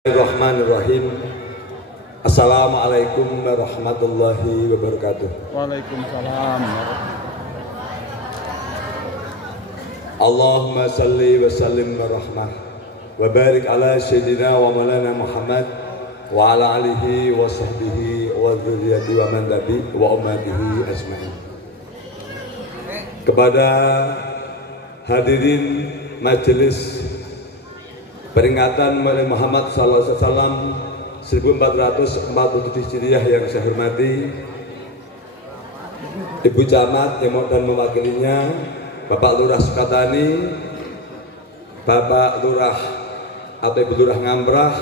Bismillahirrahmanirrahim. Assalamualaikum warahmatullahi wabarakatuh. Waalaikumsalam. Allahumma salli wa sallim wa rahmah wa barik ala sayyidina wa maulana Muhammad wa ala alihi wa sahbihi wa dzurriyyati wa man tabi wa ummatihi ajmain. Kepada hadirin majelis peringatan Maulid Muhammad sallallahu alaihi wasallam 1447 Hijriah yang saya hormati, Ibu Camat dan mewakilinya, Bapak Lurah Sukatani, Bapak Lurah atau Ibu Lurah Ngamprah,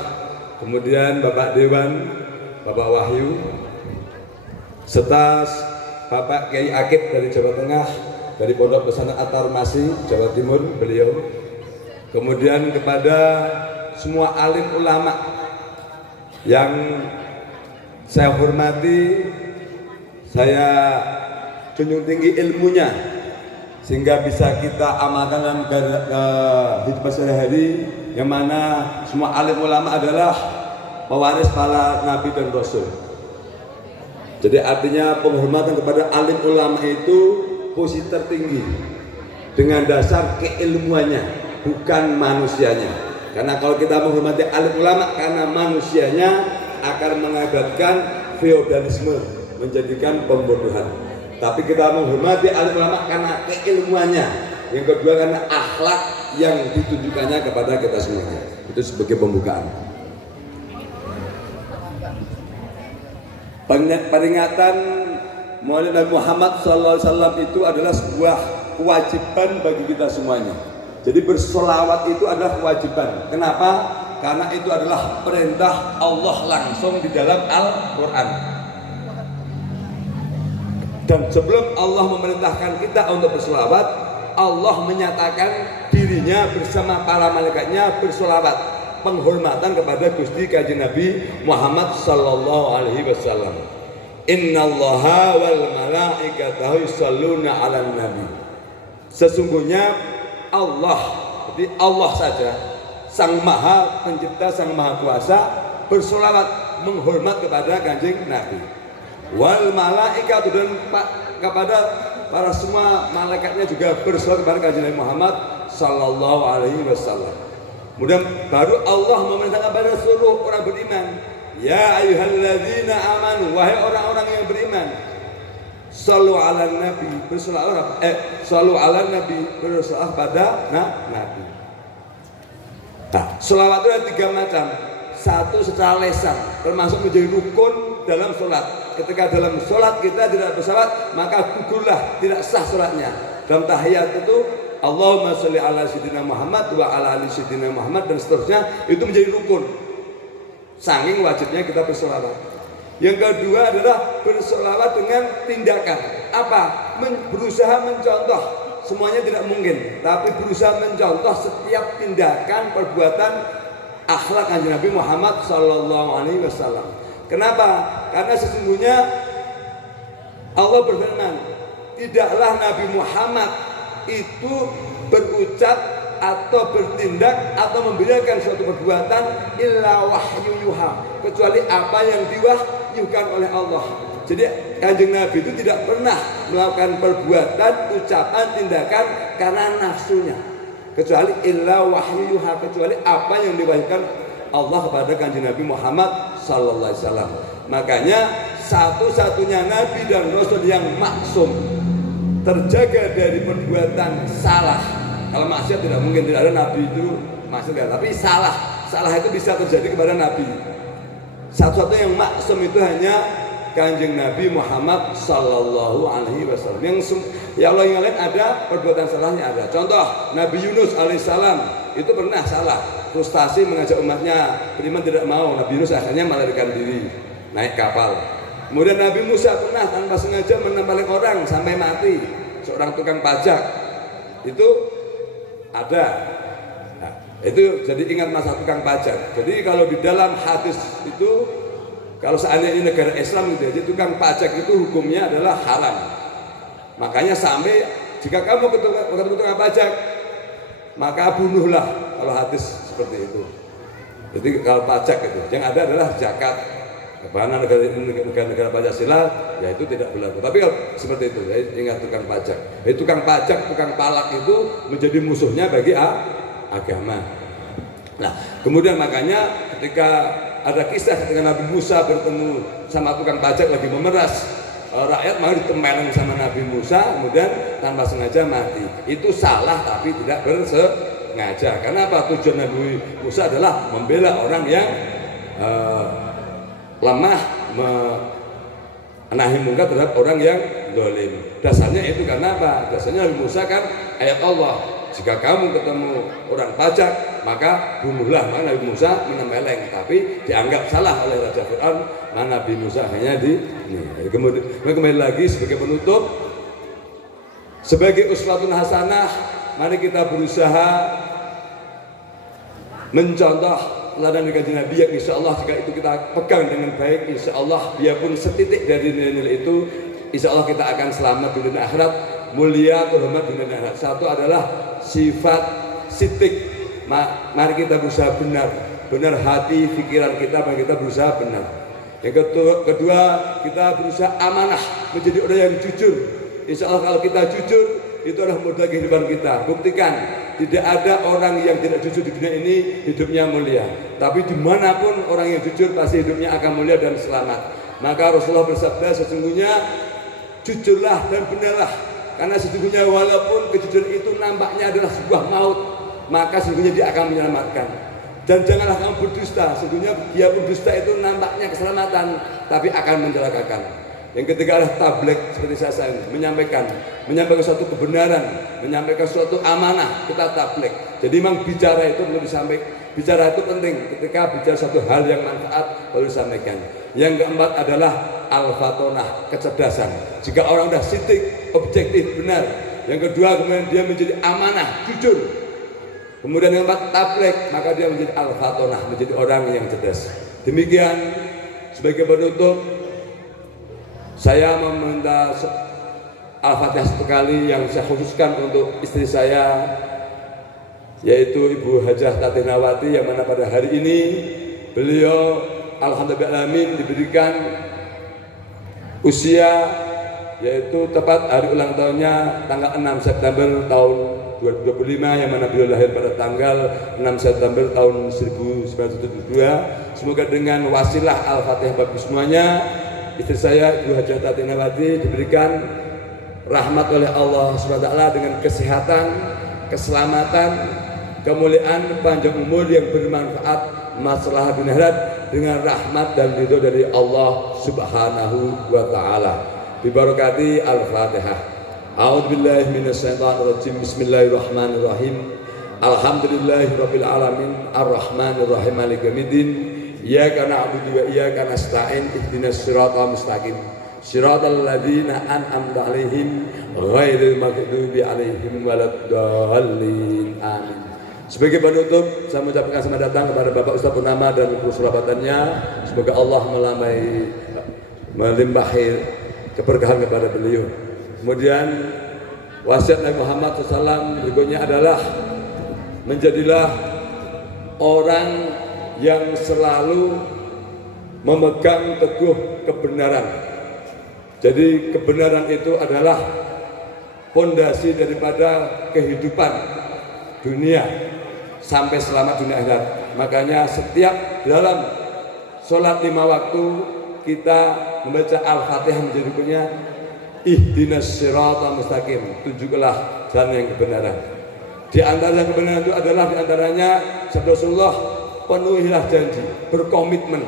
kemudian Bapak Dewan, Bapak Wahyu, serta Bapak Kiai Akib dari Jawa Tengah, dari Pondok Pesantren At-Tarmasi, Jawa Timur, beliau. Kemudian kepada semua alim ulama yang saya hormati, saya junjung tinggi ilmunya sehingga bisa kita amalkan dalam hidup sehari-hari, yang mana semua alim ulama adalah pewaris para nabi dan rasul. Jadi artinya penghormatan kepada alim ulama itu posisi tertinggi dengan dasar keilmuannya, bukan manusianya. Karena kalau kita menghormati alim ulama karena manusianya akan mengakibatkan feodalisme, menjadikan pembodohan. Tapi kita menghormati alim ulama karena keilmuannya. Yang kedua karena akhlak yang ditunjukkannya kepada kita semuanya. Itu sebagai pembukaan. Peringatan Maulid Nabi Muhammad SAW itu adalah sebuah kewajiban bagi kita semuanya. Jadi bersolawat itu adalah kewajiban. Kenapa? Karena itu adalah perintah Allah langsung di dalam Al-Quran. Dan sebelum Allah memerintahkan kita untuk bersolawat, Allah menyatakan dirinya bersama para malaikatnya bersolawat, penghormatan kepada Gusti Kanjeng Nabi Muhammad Sallallahu Alaihi Wasallam. Innallaha wal malaikatahu yusholluna 'alan nabi. Sesungguhnya Allah, jadi Allah saja, Sang Maha Pencipta, Sang Maha Kuasa, bersolawat menghormat kepada Kanjeng Nabi. Wal malaikatu, dan kepada para semua malaikatnya juga bersolawat kepada Kanjeng Nabi Muhammad Sallallahu Alaihi Wasallam. Kemudian baru Allah memerintahkan kepada seluruh orang beriman, ya ayyuhalladzina amanu, wahai orang-orang yang beriman, sallu ala nabi, bersolawat sallu ala nabi, bersolawat pada nabi. Nah, solawat itu ada 3 macam. Satu secara lisan, termasuk menjadi rukun dalam sholat. Ketika dalam sholat kita tidak bersolawat, maka gugurlah, tidak sah sholatnya. Dalam tahiyat itu Allahumma sholli ala sayyidina Muhammad wa ala ali sayyidina Muhammad dan seterusnya, itu menjadi rukun. Saking wajibnya kita bersolawat. Yang kedua adalah bersolawat dengan tindakan. Apa? Berusaha mencontoh. Semuanya tidak mungkin, tapi berusaha mencontoh setiap tindakan, perbuatan, akhlak Kanjeng Nabi Muhammad Sallallahu Alaihi Wasallam. Kenapa? Karena sesungguhnya Allah berfirman, tidaklah Nabi Muhammad itu berucap atau bertindak atau memberikan suatu perbuatan illa wahyu yuha, kecuali apa yang diwahyukan oleh Allah. Jadi Kanjeng Nabi itu tidak pernah melakukan perbuatan, ucapan, tindakan karena nafsunya, kecuali illa wahyu yuha, kecuali apa yang diwahyukan Allah kepada Kanjeng Nabi Muhammad Sallallahu Alaihi Wasallam. Makanya satu-satunya Nabi dan Rasul yang maksum, terjaga dari perbuatan salah. Kalau maksiat tidak mungkin, tidak ada nabi itu maksiat, tapi salah itu bisa terjadi kepada nabi. Satu-satunya yang maksum itu hanya Kanjeng Nabi Muhammad Sallallahu Alaihi Wasallam. Yang lain ada perbuatan salahnya ada. Contoh Nabi Yunus alaihissalam itu pernah salah, frustasi mengajak umatnya beriman, tidak mau. Nabi Yunus akhirnya melarikan diri naik kapal. Kemudian Nabi Musa pernah tanpa sengaja menempeleng orang sampai mati, seorang tukang pajak itu ada. Nah, itu jadi ingat masa tukang pajak. Jadi kalau di dalam hadis itu, kalau seandainya ini negara Islam gitu, jadi tukang pajak itu hukumnya adalah haram. Makanya sampai jika kamu ketemu tukang pajak, maka bunuhlah, kalau hadis seperti itu. Jadi kalau pajak itu, yang ada adalah zakat. Karena negara Pancasila, ya itu tidak berlaku. Tapi kalau seperti itu, saya ingat tukang pajak. Tukang pajak, tukang palak itu menjadi musuhnya bagi agama. Nah, kemudian makanya ketika ada kisah ketika Nabi Musa bertemu sama tukang pajak lagi memeras rakyat, malah ditempelin sama Nabi Musa, kemudian tanpa sengaja mati. Itu salah tapi tidak bersengaja. Karena apa? Tujuan Nabi Musa adalah membela orang yang lemah, menahi munkar terhadap orang yang zalim. Dasarnya itu karena apa? Dasarnya Nabi Musa kan ayat Allah, jika kamu ketemu orang pajak maka bunuhlah. Maka Nabi Musa menyembelih, tapi dianggap salah oleh Raja Fir'aun. Mana Nabi Musa hanya kemudian kembali lagi sebagai penutup, sebagai uswatun hasanah, mari kita berusaha mencontoh teladan kanjeng Nabi yang insya Allah jika itu kita pegang dengan baik, insya Allah biarpun setitik dari nilai-nilai itu, insya Allah kita akan selamat di dunia akhirat, mulia terhormat di dunia akhirat. Satu adalah sifat sitik. Mari kita berusaha benar hati, pikiran kita, mari kita berusaha benar. Yang kedua, kita berusaha amanah, menjadi orang yang jujur. Insya Allah kalau kita jujur, itu adalah modal kehidupan kita. Buktikan, tidak ada orang yang tidak jujur di dunia ini hidupnya mulia. Tapi dimanapun orang yang jujur pasti hidupnya akan mulia dan selamat. Maka Rasulullah bersabda, sesungguhnya jujurlah dan benarlah. Karena sesungguhnya walaupun kejujuran itu nampaknya adalah sebuah maut, maka sesungguhnya dia akan menyelamatkan. Dan janganlah kamu berdusta, sesungguhnya biarpun dusta itu nampaknya keselamatan, tapi akan mencelakakan. Yang ketiga adalah tabligh, seperti saya menyampaikan suatu kebenaran, menyampaikan suatu amanah, kita tabligh. Jadi memang bicara itu perlu disampaikan, bicara itu penting. Ketika bicara suatu hal yang manfaat perlu disampaikan. Yang keempat adalah al-fatonah, kecerdasan. Jika orang sudah sitik, objektif, benar. Yang kedua kemudian dia menjadi amanah, jujur. Kemudian yang keempat tabligh, maka dia menjadi al-fatonah, menjadi orang yang cerdas. Demikian sebagai penutup, saya meminta Al-Fatihah sekali yang saya khususkan untuk istri saya, yaitu Ibu Hajah Tatinawati, yang mana pada hari ini beliau alhamdulillah diberikan usia, yaitu tepat hari ulang tahunnya tanggal 6 September tahun 2025, yang mana beliau lahir pada tanggal 6 September tahun 1972. Semoga dengan wasilah Al-Fatihah bagi semuanya, istri saya Ibu Hajah Tatinawati diberikan rahmat oleh Allah SWT dengan kesehatan, keselamatan, kemuliaan, panjang umur yang bermanfaat, masalah dunia akhirat, dengan rahmat dan ridho dari Allah Subhanahu wa taala. Bibarakati Al-Fatihah. A'udzubillahi minasyaitonirrajim. Bismillahirrahmanirrahim. Alhamdulillahirabbil alamin arrahmanir rahim maliki yaumiddin. Iyyaka na'budu wa iyyaka nasta'in ihdinas siratal mustaqim siratal ladzina an'amta 'alaihim ghairil maghdubi 'alaihim waladdallin. Amin. Sebagai penutup, saya mengucapkan selamat datang kepada Bapak Ustaz Purnama dan Ibu surabatannya. Semoga Allah melimpahi keberkahan kepada beliau. Kemudian wasiat Nabi Muhammad SAW berikutnya adalah menjadilah orang yang selalu memegang teguh kebenaran. Jadi kebenaran itu adalah fondasi daripada kehidupan dunia sampai selamat dunia akhirat. Makanya setiap dalam sholat 5 waktu kita membaca Al-Fatihah menjadi punya ihdinas siratal mustaqim, tunjuklah jalan yang kebenaran. Di antara kebenaran itu adalah di antaranya sabda Rasulullah, penuhilah janji, berkomitmen.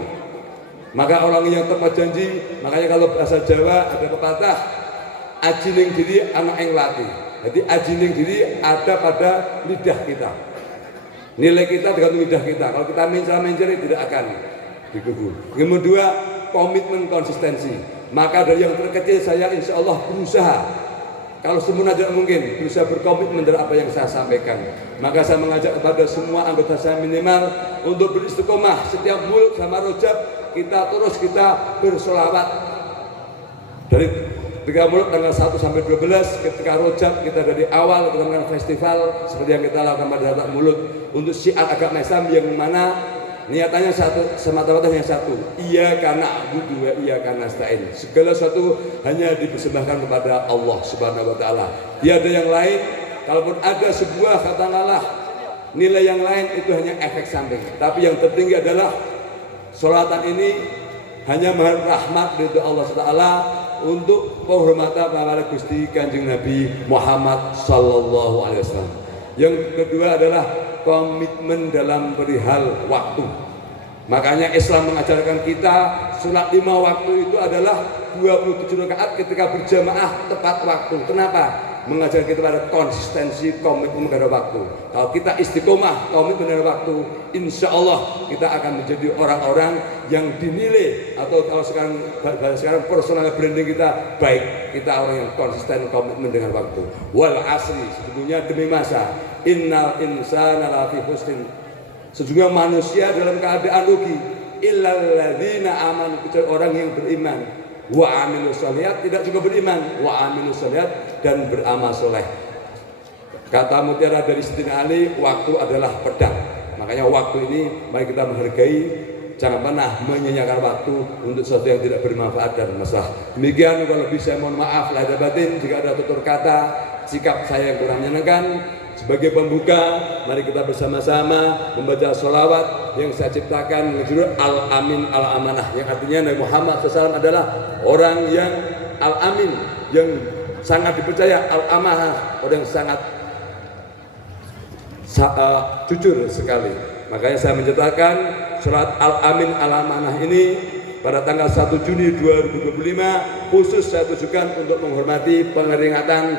Maka orang yang tepat janji, makanya kalau bahasa Jawa ada pepatah, ajining diri anak yang latih. Jadi ajining diri ada pada lidah kita. Nilai kita tergantung lidah kita. Kalau kita mencari tidak akan digugu. Yang kedua, komitmen konsistensi. Maka dari yang terkecil saya insya Allah berusaha, kalau sempurna tidak mungkin, berusaha berkomitmen dari apa yang saya sampaikan. Maka saya mengajak kepada semua anggota saya minimal untuk beristiqomah. Setiap mulut sama rojab kita bersolawat. Dari ketika mulut tanggal 1 sampai 12, ketika rojab kita dari awal kita melakukan festival seperti yang kita lakukan pada saat mulut untuk syiar agama Islam, yang mana niatannya satu, semata-mata hanya satu. Iyyaka na'budu wa iyyaka nasta'in. Segala sesuatu hanya dipersembahkan kepada Allah Subhanahu wa taala. Tiada yang lain. Kalaupun ada sebuah katakanlah nilai yang lain, itu hanya efek samping. Tapi yang tertinggi adalah sholatan ini hanya mengharap rahmat dari Allah SWT untuk penghormatan kepada Gusti Kanjeng Nabi Muhammad sallallahu alaihi wasallam. Yang kedua adalah komitmen dalam perihal waktu. Makanya Islam mengajarkan kita sholat 5 waktu itu adalah 27 rakaat ketika berjamaah tepat waktu. Kenapa? Mengajar kita pada konsistensi, komitmen pada waktu. Kalau kita istiqomah, komitmen pada waktu, insya Allah kita akan menjadi orang-orang yang dinilai, atau kalau sekarang personal branding kita baik. Kita orang yang konsisten, komitmen dengan waktu. Wal asri, sesungguhnya demi masa, innal insana lafi khusrin, sesungguhnya manusia dalam keadaan rugi, illal ladzina amanu, kecuali orang yang beriman, wa amilus sholihat, tidak juga beriman, wa amilus sholihat, dan beramal soleh. Kata mutiara dari Sayyidina Ali, waktu adalah pedang. Makanya waktu ini mari kita menghargai, jangan pernah menyanyiakan waktu untuk sesuatu yang tidak bermanfaat dan masalah. Demikian, kalau bisa mohon maaf lahir batin jika ada tutur kata, sikap saya yang kurang menyenangkan. Sebagai pembuka, mari kita bersama-sama membaca sholawat yang saya ciptakan dengan judul Al-Amin Al-Amanah, yang artinya Nabi Muhammad SAW adalah orang yang Al-Amin, yang sangat dipercaya, Al-Amanah, orang yang sangat jujur sekali. Makanya saya menciptakan surat Al-Amin Al-Amanah ini pada tanggal 1 Juni 2025, khusus saya tujukan untuk menghormati penghormatan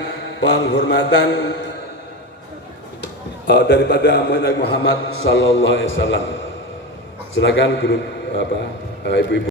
daripada Nabi Muhammad sallallahu alaihi wasallam. Silakan guru ibu-ibu.